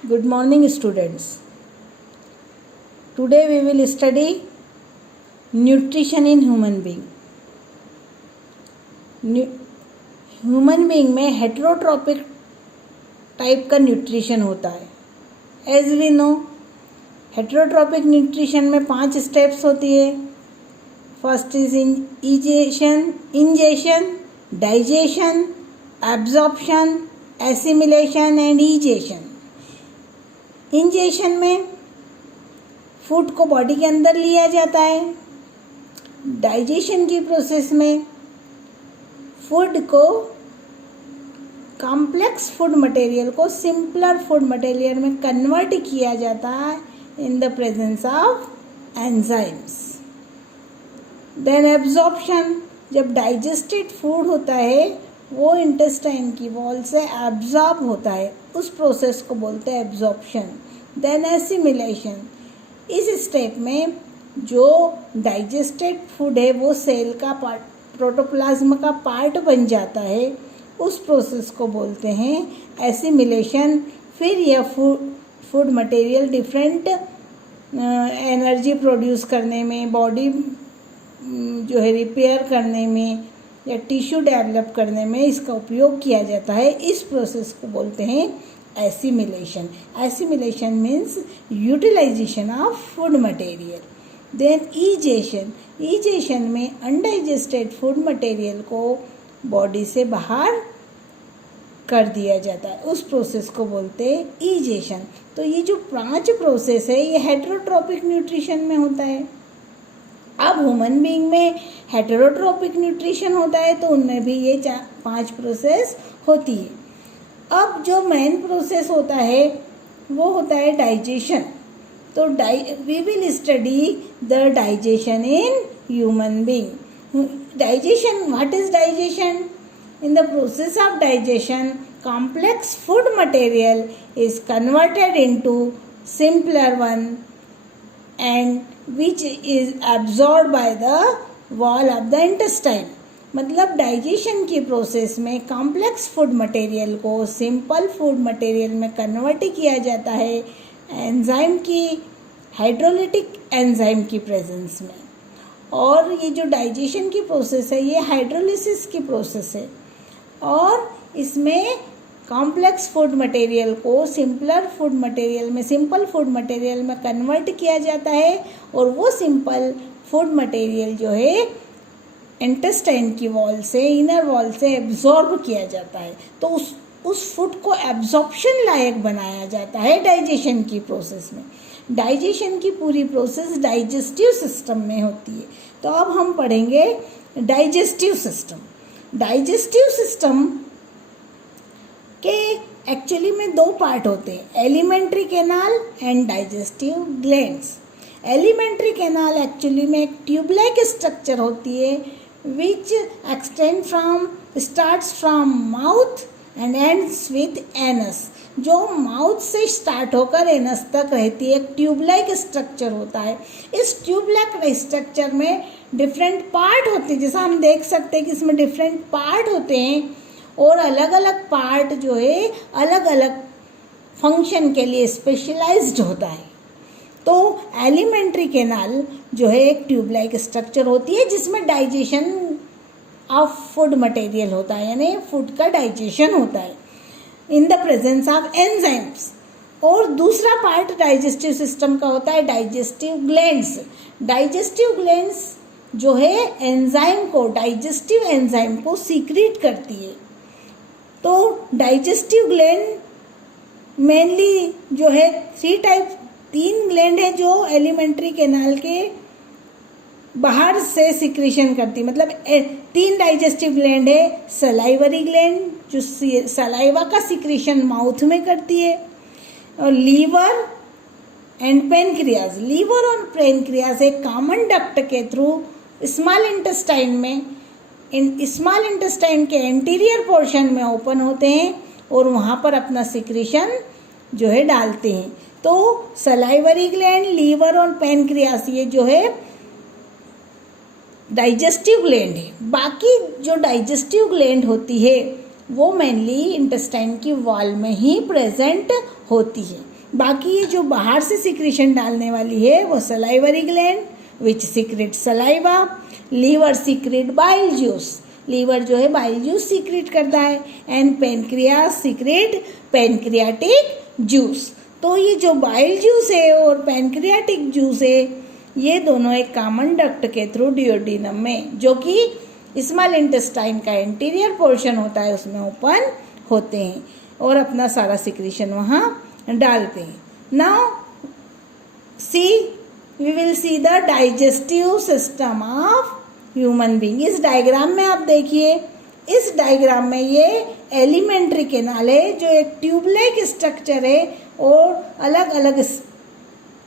Good morning, students. Today we will study nutrition in human being. Human being में heterotrophic type का nutrition होता है. As we know, heterotrophic nutrition में 5 steps होती है. First is ingestion, digestion, absorption, assimilation and egestion. Ingestion में food को body के अंदर लिया जाता है. डाइजेशन की प्रोसेस में फूड को, कॉम्प्लेक्स फूड मटेरियल को सिंपलर फूड मटेरियल में कन्वर्ट किया जाता है in the presence of enzymes. Then absorption, जब डाइजेस्टेड फूड होता है वो इंटेस्टाइन की वॉल से एब्जॉर्ब होता है, उस प्रोसेस को बोलते हैं एब्जॉर्प्शन. देन एसिमिलेशन, इस स्टेप में जो डाइजेस्टेड फूड है वो सेल का पार्ट, प्रोटोप्लाज्म का पार्ट बन जाता है, उस प्रोसेस को बोलते हैं एसिमिलेशन. फिर यह food material different energy produce करने में, बॉडी जो है रिपेयर करने में या टिश्यू डेवलप करने में इसका उपयोग किया जाता है. इस प्रोसेस को बोलते हैं assimilation. Assimilation means utilization of food material. Then egestion में अनडाइजेस्टेड फूड मटेरियल को बॉडी से बाहर कर दिया जाता है, उस प्रोसेस को बोलते हैं ईजेशन. तो ये जो 5 प्रोसेस है ये हेटेरोट्रॉपिक न्यूट्रिशन में होता है. अब ह्यूमन बीइंग में हेटेरोट्रॉपिक न्यूट्रिशन होता है तो उनमें भी ये 5 प्रोसेस होती है. अब जो मेन प्रोसेस होता है वो होता है डाइजेशन. तो we will study the digestion in human being. Digestion, what is digestion? In the process of digestion, complex food material is converted into simpler one and which is absorbed by the wall of the intestine. मतलब digestion की process में complex food material को simple food material में convert किया जाता है enzyme की, hydrolytic enzyme की प्रेजेंस में. और ये जो डाइजेशन की प्रोसेस है ये हाइड्रोलिसिस की प्रोसेस है और इसमें कॉम्प्लेक्स फूड मटेरियल को सिंपल फूड मटेरियल में कन्वर्ट किया जाता है और वो सिंपल फूड मटेरियल जो है इंटेस्टाइन की वॉल से, इनर वॉल से एब्जॉर्ब किया जाता है. तो उस फूड को एब्जॉर्प्शन लायक बनाया जाता है डाइजेशन की प्रोसेस में. डाइजेशन की पूरी प्रोसेस डाइजेस्टिव सिस्टम में होती है. तो अब हम पढ़ेंगे डाइजेस्टिव सिस्टम. डाइजेस्टिव सिस्टम के एक्चुअली में 2 पार्ट होते हैं, alimentary canal and digestive glands. Alimentary canal actually में एक ट्यूब लाइक स्ट्रक्चर होती है विच starts from mouth and ends with anus. जो माउथ से स्टार्ट होकर एनस तक रहती है, एक ट्यूब लाइक स्ट्रक्चर होता है. इस ट्यूब लाइक स्ट्रक्चर में डिफरेंट पार्ट होते हैं, जैसा हम देख सकते हैं कि इसमें डिफरेंट पार्ट होते हैं और अलग अलग पार्ट जो है अलग अलग फंक्शन के लिए स्पेशलाइज्ड होता है. तो एलिमेंट्री कैनाल जो है एक ट्यूब लाइक स्ट्रक्चर होती है जिसमें डाइजेशन ऑफ फूड मटेरियल होता है, यानी फूड का डाइजेशन होता है in the presence of enzymes. और दूसरा पार्ट डाइजेस्टिव सिस्टम का होता है डाइजेस्टिव ग्लैंड्स. डाइजेस्टिव ग्लैंड्स जो है एंजाइम को, डाइजेस्टिव एंजाइम को सीक्रेट करती है. तो डाइजेस्टिव ग्लैंड मेनली जो है 3 ग्लैंड है जो एलिमेंट्री कैनाल के बाहर से सिक्रीशन करती है. मतलब 3 डाइजेस्टिव ग्लैंड है. सलाइवरी ग्लैंड जो सलाइवा का सिक्रीशन माउथ में करती है, और लीवर एंड पेनक्रियाज. लीवर और पेनक्रियाज एक कॉमन डक्ट के थ्रू स्मॉल इंटेस्टाइन में, स्मॉल इंटेस्टाइन के एंटीरियर पोर्शन में ओपन होते हैं और वहाँ पर अपना सिक्रीशन जो है डालते हैं. तो सलाइवरी ग्लैंड, लीवर और पेनक्रियास ये जो है डाइजेस्टिव ग्लैंड है. बाकी जो डाइजेस्टिव ग्लैंड होती है वो मेनली इंटेस्टाइन की वॉल में ही प्रेजेंट होती है। बाकी ये जो बाहर से सिक्रीशन डालने वाली है वो salivary gland which secrete saliva, liver secrete bile juice, liver जो है बाइल जूस सीक्रेट करता है, and pancreas secrete pancreatic juice. तो ये जो बाइल जूस है और पेनक्रियाटिक जूस है ये दोनों एक कॉमन डक्ट के थ्रू डिओडिनम में, जो कि स्मॉल इंटेस्टाइन का इंटीरियर पोर्शन होता है, उसमें ओपन होते हैं और अपना सारा सिक्रीशन वहाँ डालते हैं। Now see we will see the digestive system of human being. इस डायग्राम में आप देखिए, इस डायग्राम में ये एलिमेंट्री कैनाल है जो एक ट्यूब-लाइक स्ट्रक्चर है और अलग अलग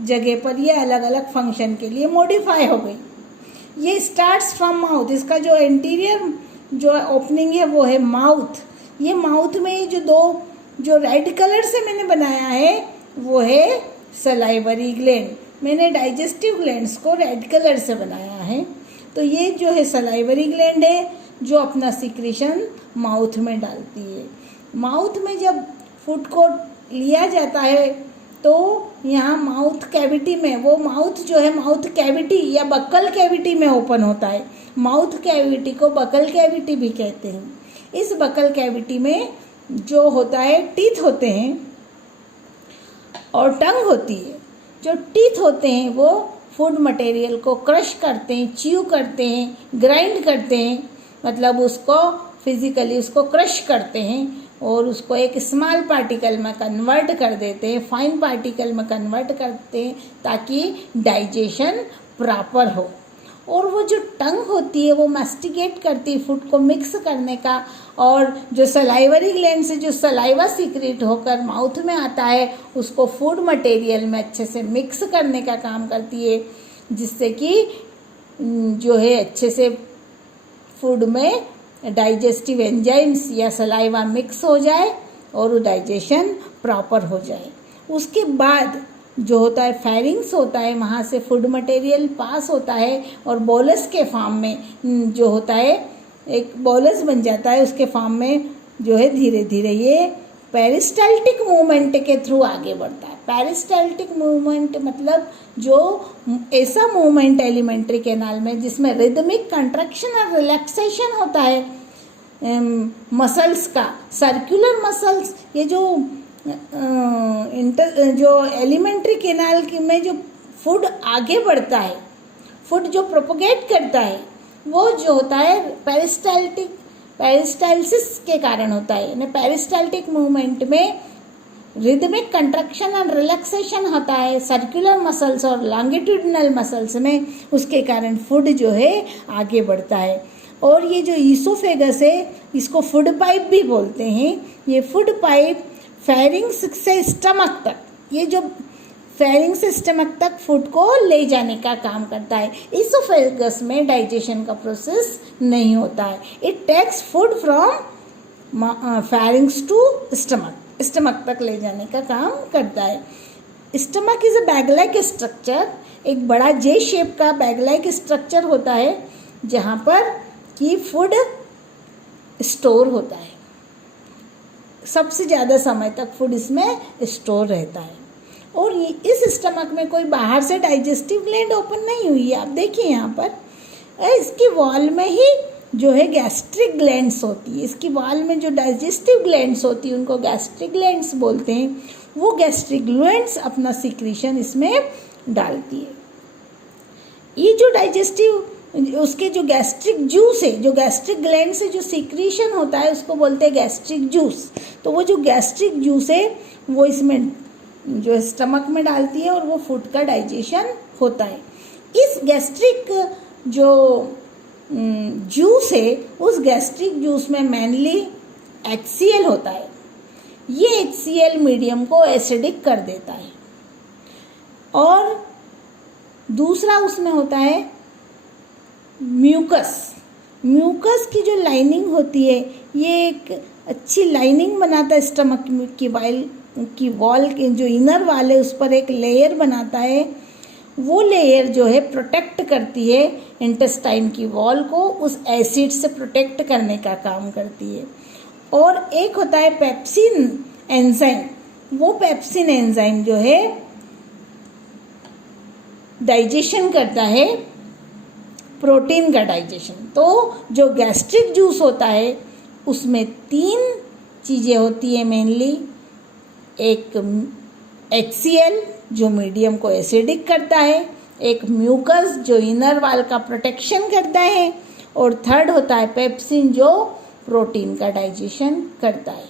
जगह पर ये अलग अलग फंक्शन के लिए मॉडिफाई हो गई। ये स्टार्ट्स फ्रॉम माउथ, इसका जो इंटीरियर जो ओपनिंग है वो है माउथ। ये माउथ में जो रेड कलर से मैंने बनाया है वो है सलाइवरी ग्लैंड। मैंने डाइजेस्टिव ग्लैंड्स को रेड कलर से बनाया है। तो ये जो है सलाइवरी ग्लैंड है जो अपना सिक्रीशन माउथ में डालती है। माउथ में जब फूड को लिया जाता है तो यहाँ माउथ कैविटी में, वो माउथ जो है माउथ कैविटी या बक्कल कैविटी में ओपन होता है। माउथ कैविटी को बक्कल कैविटी भी कहते हैं। इस बक्कल कैविटी में जो होता है टीथ होते हैं और टंग होती है। जो टीथ होते हैं वो फूड मटेरियल को क्रश करते हैं, च्यू करते हैं, ग्राइंड करते हैं, मतलब उसको फिजिकली उसको क्रश करते हैं और उसको एक स्मॉल पार्टिकल में कन्वर्ट कर देते हैं, फाइन पार्टिकल में कन्वर्ट करते हैं ताकि डाइजेशन प्रॉपर हो। और वो जो टंग होती है वो मैस्टिकेट करती है फूड को मिक्स करने का, और जो सलाइवरी ग्लैंड से जो सलाइवा सीक्रेट होकर माउथ में आता है उसको फूड मटेरियल में अच्छे से मिक्स करने का काम करती है, जिससे कि जो है अच्छे से फूड में डाइजेस्टिव एंजाइम्स या सलाइवा मिक्स हो जाए और डाइजेशन प्रॉपर हो जाए। उसके बाद जो होता है फेरिंग्स होता है, वहाँ से फूड मटेरियल पास होता है और बोलस के फॉर्म में जो होता है एक बोलस बन जाता है। उसके फॉर्म में जो है धीरे धीरे ये पेरिस्टाल्टिक मूवमेंट के थ्रू आगे बढ़ता है। पेरिस्टाल्टिक मूवमेंट मतलब जो ऐसा मूवमेंट एलिमेंट्री कैनाल में जिसमें रिदमिक कंट्रैक्शन और रिलैक्सेशन होता है मसल्स का, सर्कुलर मसल्स। ये जो एलिमेंट्री कैनाल में जो फूड आगे बढ़ता है, फूड जो प्रोपोगेट करता है वो जो होता है पेरिस्टाल्सिस के कारण होता है। यानी पेरिस्टाल्टिक मूवमेंट में रिदमिक कंट्रैक्शन एंड रिलैक्सेशन होता है सर्कुलर मसल्स और लॉन्गिट्यूडिनल मसल्स में, उसके कारण फूड जो है आगे बढ़ता है। और ये जो ईसोफेगस है इसको फूड पाइप भी बोलते हैं। ये फूड पाइप फेरिंग्स से स्टमक तक, ये जो फेरिंग से स्टमक तक फूड को ले जाने का काम करता है। ईसोफेगस में डाइजेशन का प्रोसेस नहीं होता है। It takes food from pharynx to stomach, stomach तक ले जाने का काम करता है। Stomach is a bag like structure, एक बड़ा जे शेप का बैग लाइक स्ट्रक्चर होता है जहाँ पर कि फूड स्टोर होता है। सबसे ज़्यादा समय तक फूड इसमें स्टोर रहता है। और ये इस स्टमक में कोई बाहर से डाइजेस्टिव ग्लैंड ओपन नहीं हुई है। आप देखिए यहाँ पर इसकी वॉल में ही जो है गैस्ट्रिक ग्लैंड्स होती है। इसकी वॉल में जो डाइजेस्टिव ग्लैंड्स होती है उनको गैस्ट्रिक ग्लैंड्स बोलते हैं। वो गैस्ट्रिक ग्लैंड्स अपना सिक्रीशन इसमें डालती है। ये जो डाइजेस्टिव उसके जो गैस्ट्रिक जूस है, जो गैस्ट्रिक ग्लैंड से जो सिक्रीशन होता है उसको बोलते हैं गैस्ट्रिक जूस। तो वो जो गैस्ट्रिक जूस है वो इसमें जो स्टमक में डालती है और वो फूड का डाइजेशन होता है। इस गैस्ट्रिक जो जूस है उस गैस्ट्रिक जूस में मेनली HCl होता है। ये HCl मीडियम को एसिडिक कर देता है। और दूसरा उसमें होता है म्यूकस। म्यूकस की जो लाइनिंग होती है ये एक अच्छी लाइनिंग बनाता है स्टमक की वॉल के जो इनर वाल है उस पर एक लेयर बनाता है। वो लेयर जो है प्रोटेक्ट करती है इंटेस्टाइन की वॉल को, उस एसिड से प्रोटेक्ट करने का काम करती है। और एक होता है पेप्सिन एंजाइम। वो पेप्सिन एंजाइम जो है डाइजेशन करता है प्रोटीन का डाइजेशन। तो जो गैस्ट्रिक जूस होता है उसमें 3 चीज़ें होती है मेनली। एक HCl जो मीडियम को एसिडिक करता है, एक म्यूकस जो इनर वाल का प्रोटेक्शन करता है, और थर्ड होता है पेप्सिन जो प्रोटीन का डाइजेशन करता है।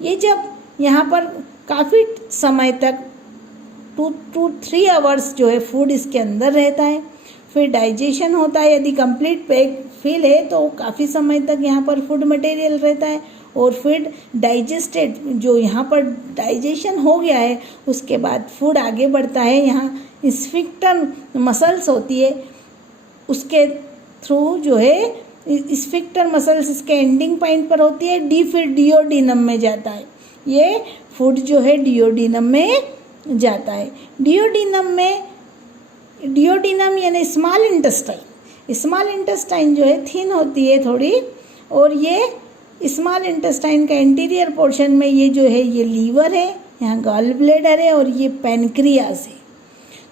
ये जब यहाँ पर काफ़ी समय तक 2 to 3 आवर्स जो है फूड इसके अंदर रहता है, फिर डाइजेशन होता है। यदि कंप्लीट पैक फिल है तो काफ़ी समय तक यहाँ पर फूड मटेरियल रहता है, और फिर डाइजेस्टेड जो यहाँ पर डाइजेशन हो गया है उसके बाद फूड आगे बढ़ता है। यहाँ स्फिंक्टर मसल्स होती है, उसके थ्रू जो है स्फिंक्टर मसल्स इसके एंडिंग पॉइंट पर होती है, फिर डिओडिनम में जाता है। ये फूड जो है डिओडिनम में जाता है। डिओडिनम यानी स्मॉल इंटेस्टाइन जो है थिन होती है थोड़ी, और ये स्मॉल इंटेस्टाइन का इंटीरियर पोर्शन में ये जो है ये लीवर है, यहाँ गॉल ब्लैडर है, और ये पैनक्रियास है।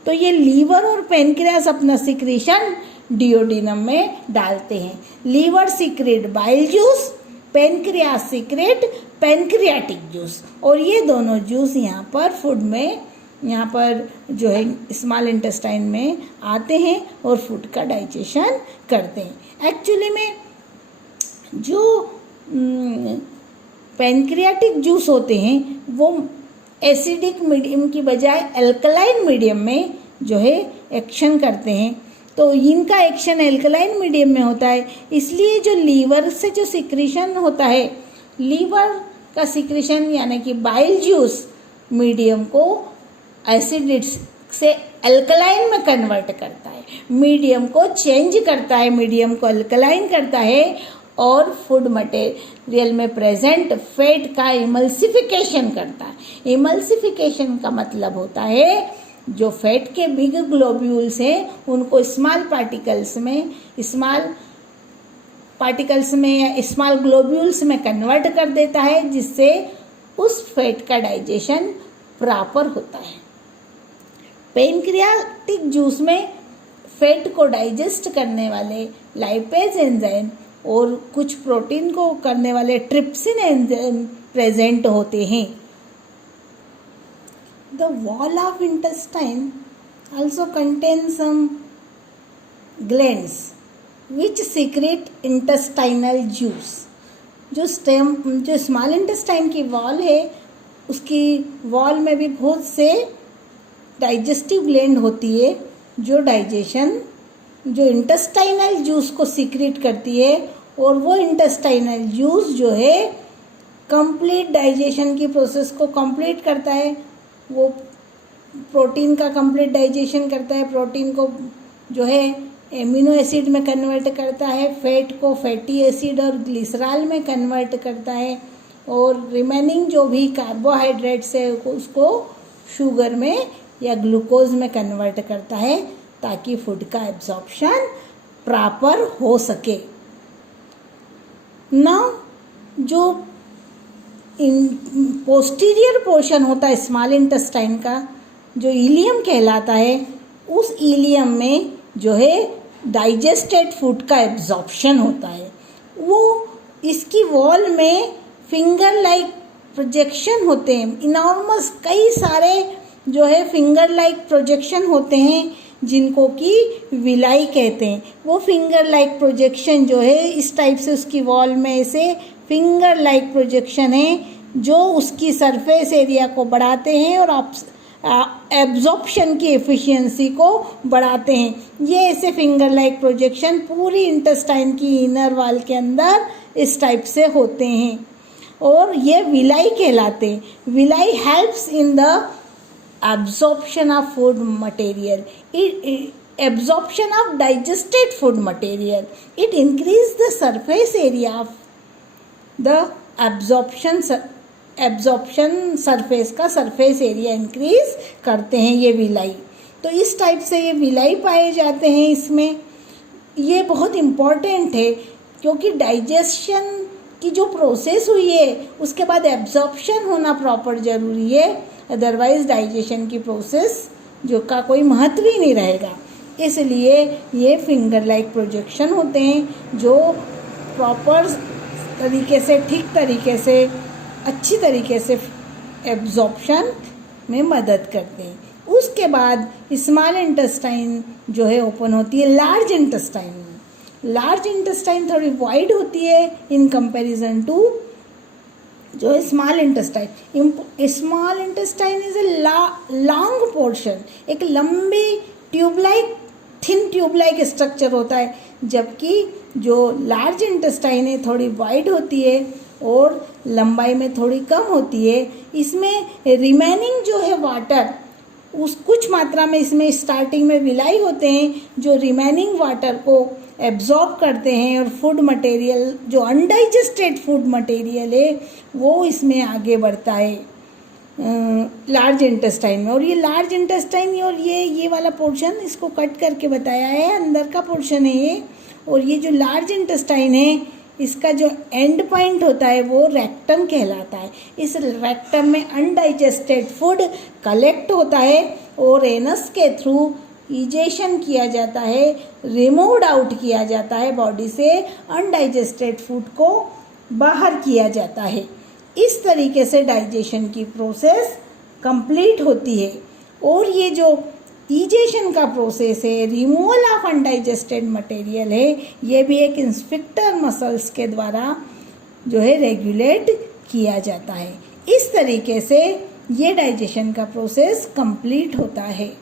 तो ये लीवर और पैनक्रियास अपना सिक्रीशन डिओडिनम में डालते हैं। Liver secrete bile juice, pancreas secrete pancreatic juice, और ये दोनों जूस यहाँ पर फूड में यहाँ पर जो है स्मॉल इंटेस्टाइन में आते हैं और फूड का डाइजेशन करते हैं। एक्चुअली में जो पैनक्रियाटिक जूस होते हैं वो एसिडिक मीडियम की बजाय अल्कलाइन मीडियम में जो है एक्शन करते हैं। तो इनका एक्शन एल्कलाइन मीडियम में होता है, इसलिए जो लीवर से जो सिक्रीशन होता है, लीवर का सिक्रीशन यानी कि बाइल जूस मीडियम को एसिड से अल्कलाइन में कन्वर्ट करता है, मीडियम को चेंज करता है, मीडियम को अल्कलाइन करता है, और फूड मटेरियल में प्रेजेंट फैट का इमल्सिफिकेशन करता है। इमल्सिफिकेशन का मतलब होता है जो फैट के बिग ग्लोब्यूल्स हैं उनको स्मॉल पार्टिकल्स में या स्मॉल ग्लोब्यूल्स में कन्वर्ट कर देता है, जिससे उस फैट का डाइजेशन प्रॉपर होता है। पैनक्रियाटिक जूस में फैट को डाइजेस्ट करने वाले लाइपेज एंजाइम और कुछ प्रोटीन को करने वाले ट्रिप्सिन एंजाइम प्रेजेंट होते हैं। The wall of intestine also contains some glands which secrete intestinal juice। जो स्मॉल इंटेस्टाइन की वॉल है उसकी वॉल में भी बहुत से डाइजेस्टिव ग्लैंड होती है जो इंटेस्टाइनल जूस को सीक्रेट करती है, और वो इंटेस्टाइनल जूस जो है कंप्लीट डाइजेशन की प्रोसेस को कंप्लीट करता है। वो प्रोटीन का कंप्लीट डाइजेशन करता है, प्रोटीन को जो है एमिनो एसिड में कन्वर्ट करता है, फैट को फैटी एसिड और ग्लिसरॉल में कन्वर्ट करता है, और रिमेनिंग जो भी कार्बोहाइड्रेट्स है उसको शुगर में या ग्लूकोज में कन्वर्ट करता है ताकि फूड का एब्जॉर्प्शन प्रॉपर हो सके। नाउ जो पोस्टीरियर पोर्शन होता है स्मॉल इंटेस्टाइन का, जो इलियम कहलाता है, उस इलियम में जो है डाइजेस्टेड फूड का एब्जॉर्प्शन होता है। वो इसकी वॉल में फिंगर लाइक प्रोजेक्शन होते हैं, इनॉर्मस कई सारे जो है फिंगर लाइक प्रोजेक्शन होते हैं जिनको कि विलाई कहते हैं। वो फिंगर लाइक प्रोजेक्शन जो है इस टाइप से उसकी वॉल में ऐसे फिंगर लाइक प्रोजेक्शन है जो उसकी सरफेस एरिया को बढ़ाते हैं और एब्जॉर्प्शन की एफिशिएंसी को बढ़ाते हैं। ये ऐसे फिंगर लाइक प्रोजेक्शन पूरी इंटेस्टाइन की इनर वॉल के अंदर इस टाइप से होते हैं और ये विलाई कहलाते हैं। Villi helps in the absorption of food material, absorption of digested food material. It increase the surface area of the absorption surface का surface area increase करते हैं ये विलाई। तो इस टाइप से ये विलाई पाए जाते हैं इसमें। ये बहुत इम्पॉर्टेंट है क्योंकि डाइजेशन की जो प्रोसेस हुई है उसके बाद एब्जॉर्प्शन होना प्रॉपर ज़रूरी है, अदरवाइज डाइजेशन की प्रोसेस जो का कोई महत्व ही नहीं रहेगा। इसलिए ये फिंगर लाइक प्रोजेक्शन होते हैं जो प्रॉपर तरीके से, ठीक तरीके से, अच्छी तरीके से एब्जॉर्प्शन में मदद करते हैं। उसके बाद स्मॉल इंटेस्टाइन जो है ओपन होती है लार्ज इंटेस्टाइन में। लार्ज इंटेस्टाइन थोड़ी वाइड होती है इन कंपैरिजन टू जो है small intestine. Small intestine is a long portion, एक लंबी थिन ट्यूब लाइक स्ट्रक्चर होता है, जबकि जो लार्ज इंटेस्टाइन है थोड़ी वाइड होती है और लंबाई में थोड़ी कम होती है। इसमें रिमेनिंग जो है वाटर उस कुछ मात्रा में इसमें स्टार्टिंग में विलाई होते हैं जो रिमेनिंग वाटर को एब्जॉर्ब करते हैं और फूड मटेरियल जो अनडाइजेस्टेड फूड मटेरियल है वो इसमें आगे बढ़ता है लार्ज इंटेस्टाइन में। और ये लार्ज इंटेस्टाइन और ये वाला पोर्शन इसको कट करके बताया है, अंदर का पोर्शन है ये। और ये जो लार्ज इंटेस्टाइन है इसका जो एंड पॉइंट होता है वो रेक्टम कहलाता है। इस रेक्टम में अनडाइजेस्टेड फूड कलेक्ट होता है और एनस के थ्रू इजेशन किया जाता है, रिमूव्ड आउट किया जाता है बॉडी से, अनडाइजेस्टेड फूड को बाहर किया जाता है। इस तरीके से डाइजेशन की प्रोसेस कंप्लीट होती है। और ये जो इजेशन का प्रोसेस है, रिमूवल ऑफ अनडाइजेस्टेड मटेरियल है, ये भी एक स्फिंक्टर मसल्स के द्वारा जो है रेगुलेट किया जाता है। इस तरीके से ये डाइजेशन का प्रोसेस कंप्लीट होता है।